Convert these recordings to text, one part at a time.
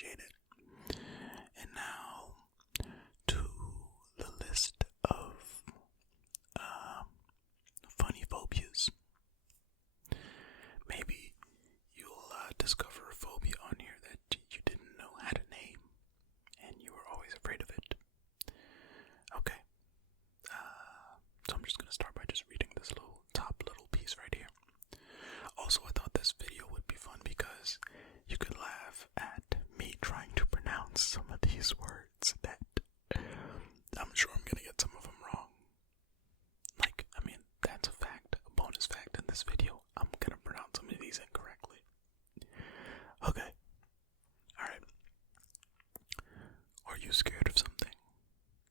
appreciate it. And now to the list of funny phobias. Maybe you'll discover a phobia on here that you didn't know had a name and you were always afraid of it. Okay, so I'm just going to start by just reading this top little piece right here. Also, I thought this video would be fun because you could laugh at me trying to pronounce some of these words that I'm sure I'm going to get some of them wrong. That's a fact, a bonus fact in this video. I'm going to pronounce some of these incorrectly. Okay. Alright. Are you scared of something?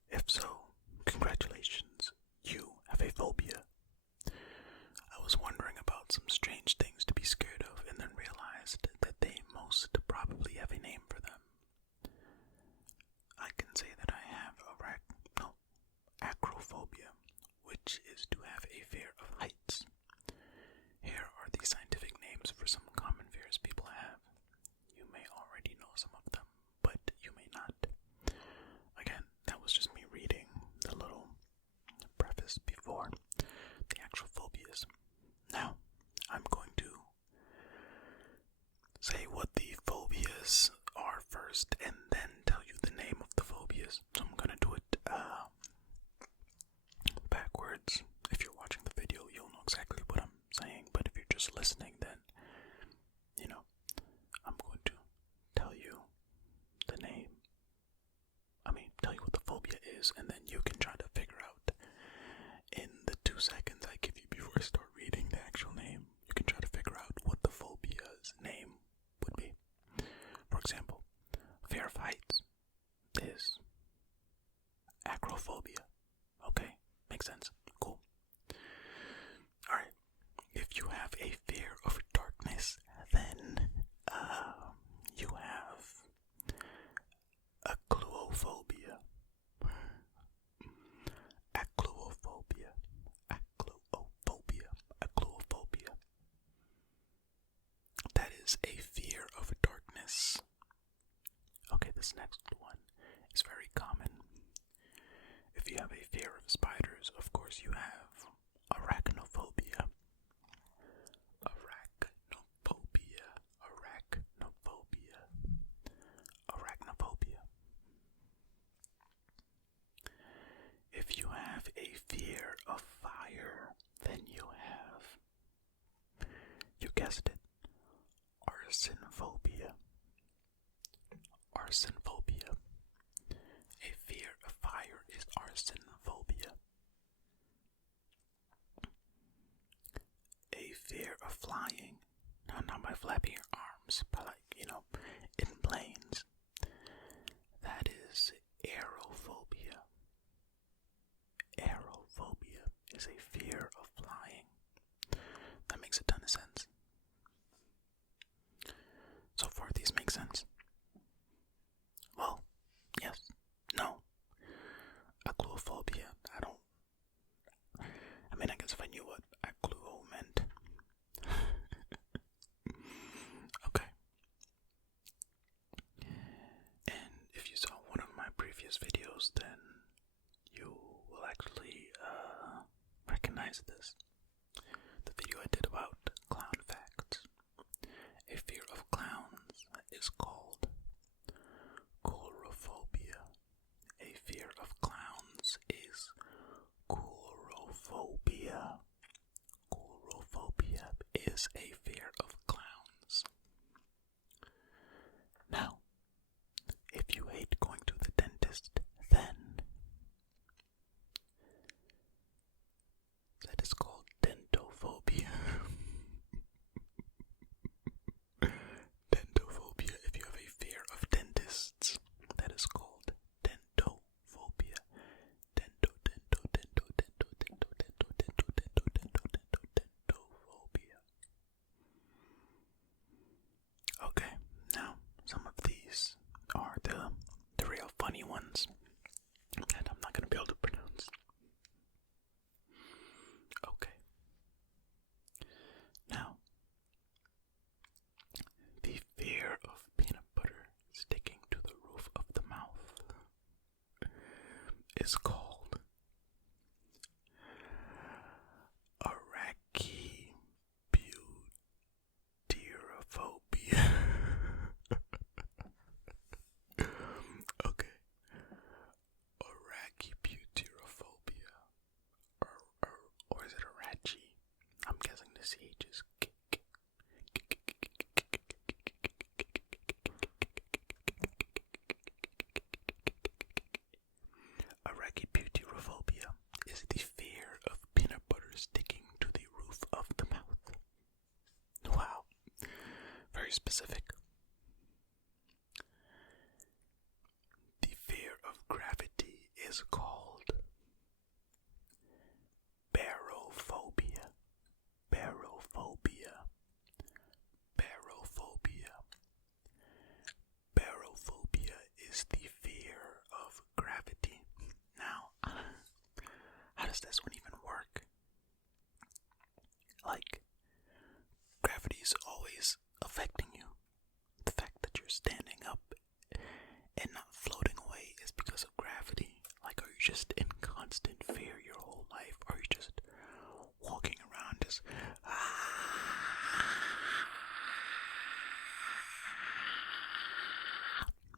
If so, congratulations. You have a phobia. I was wondering about some strange things to be scared of and then realized that they most probably have a name for them. I can say that I have acrophobia, which is to have a fear of heights. Here are the scientific names for some common fears people have. You may already know some of them, but you may not. Again, that was just me reading the little preface before the actual phobias. Now, I'm going to say what the phobias are first and then tell you the name of the phobias. So I'm going to do it backwards. If you're watching the video, you'll know exactly what I'm saying, but if you're just listening, then, I'm going to tell you the name. Tell you what the phobia is, and then you can try to figure out in the 2 seconds I give you before I start reading the actual name, you can try to figure out what the phobia's name would be. For example, fear of heights is acrophobia. Okay, makes sense. Cool. Alright, if you have a fear of darkness, then you have acluophobia. Acluophobia. Acluophobia. Acluophobia. That is a fear of darkness. Okay, this next one is very common. If you have a fear of spiders, of course you have arachnophobia. Arachnophobia. Arachnophobia. Arachnophobia. If you have a fear of fire, then you guessed it, arsenphobia. Arsenphobia. A fear of fire is arsenphobia. A fear of flying, not by flapping your arms, but in planes. That is aerophobia. Aerophobia is a fear of flying. That makes a ton of sense. So far, these make sense. Well, yes, no. Acluophobia, I guess if I knew what acluo meant. Okay, is called barophobia. Barophobia. Barophobia. Barophobia is the fear of gravity. Now, how does this one even work? Like, gravity is always affecting you. The fact that you're standing up and not floating away is because of gravity. Like, are you just in constant fear your whole life? Or are you just walking around just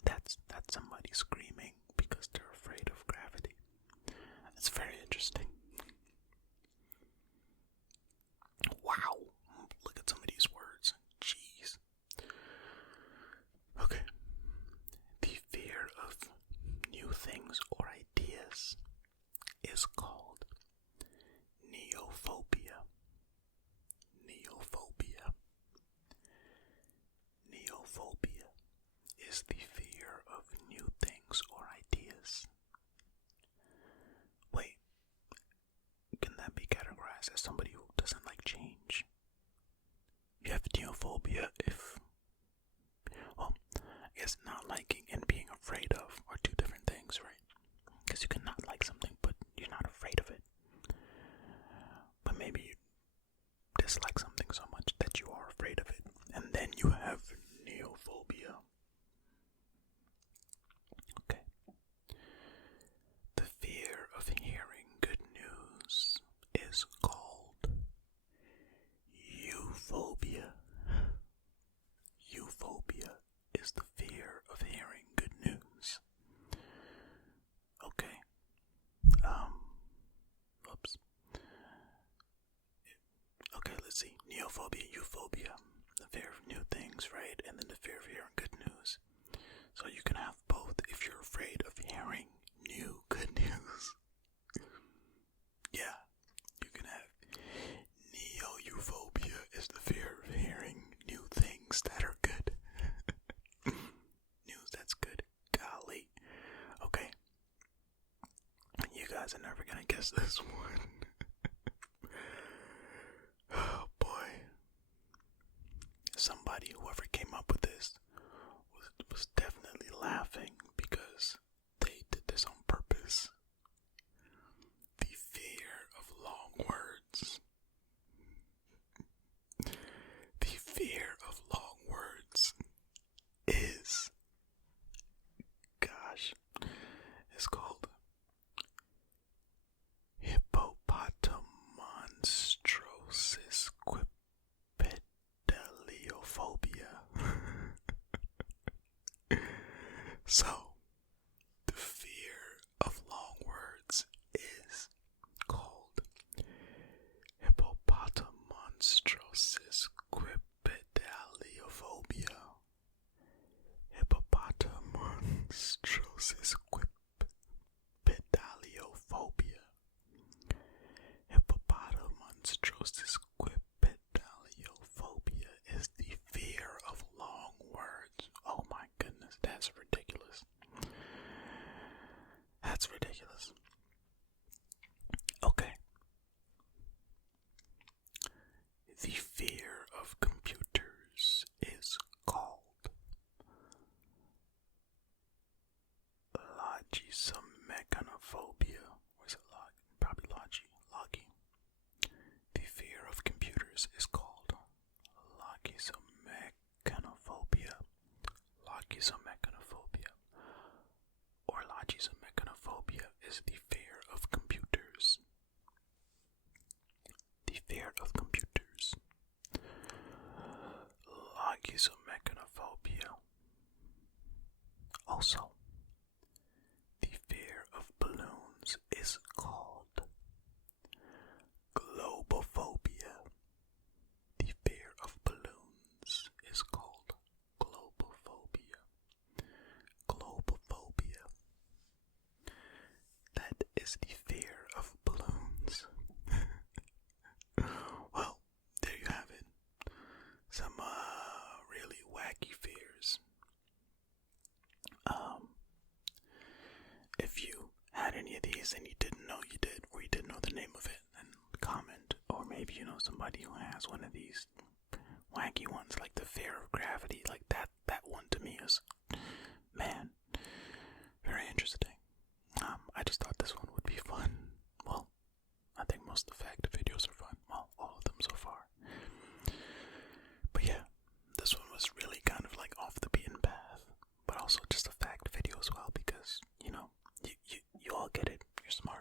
That's somebody screaming because they're afraid of gravity. It's very interesting. Wow. Look at some of these words. Jeez. Okay. The fear of new things or ideas is called neophobia. Neophobia. Neophobia is the fear of new things or ideas. Wait, can that be categorized as somebody who doesn't like change? You have neophobia if, well, I guess not liking and being afraid of are two different things, right? Because you can not like something, but you're not afraid of it. But maybe you dislike something so much that you are afraid of it, and then you have neophobia. Okay. The fear of hearing good news is called euphobia. Euphobia is the fear of hearing good news. Okay. Oops. Okay, let's see. Neophobia, euphobia. The fear of new things, right? And then the fear of hearing good news. So you can have both if you're afraid of hearing new good news. Yeah, you can have neo-euphobia is the fear of hearing new things that are good. News that's good. Golly. Okay. You guys are never gonna guess this one. Oh boy. Somebody, whoever came up with this, was definitely laughing because they did this on purpose. The fear of long words. The fear of long words is, gosh, it's called Hippopotomonstrosesquippedaliophobia. So, the fear of long words is called Hippopotomonstrosesquippedaliophobia. Hippopotomonstrosesquippedaliophobia. Hippopotomonstrosesquippedaliophobia is the fear of long words. Oh my goodness, that's ridiculous. That's ridiculous. Okay. The fear of computers is called logisomechonophobia. Or is it probably logi. The fear of computers is called logisomechonophobia. Logisomechonophobia. Or logisomechonophobia is the fear of computers. The fear of computers. Logisomechonophobia. Also, the fear of balloons is called globophobia. The fear of balloons is called globophobia. Globophobia. That is the fear of balloons. Well, there you have it. Some really wacky fears. this and you didn't know you did, or you didn't know the name of it, then comment. Or maybe you know somebody who has one of these wacky ones, like the fear of gravity. Like that one to me is, man, very interesting. I just thought this one would be fun. Well, I think most of the fact videos are fun. Well, all of them so far. But yeah, this one was really kind of like off the beaten path, but also just a fact video as well, because, you know, you all get it. You're smart.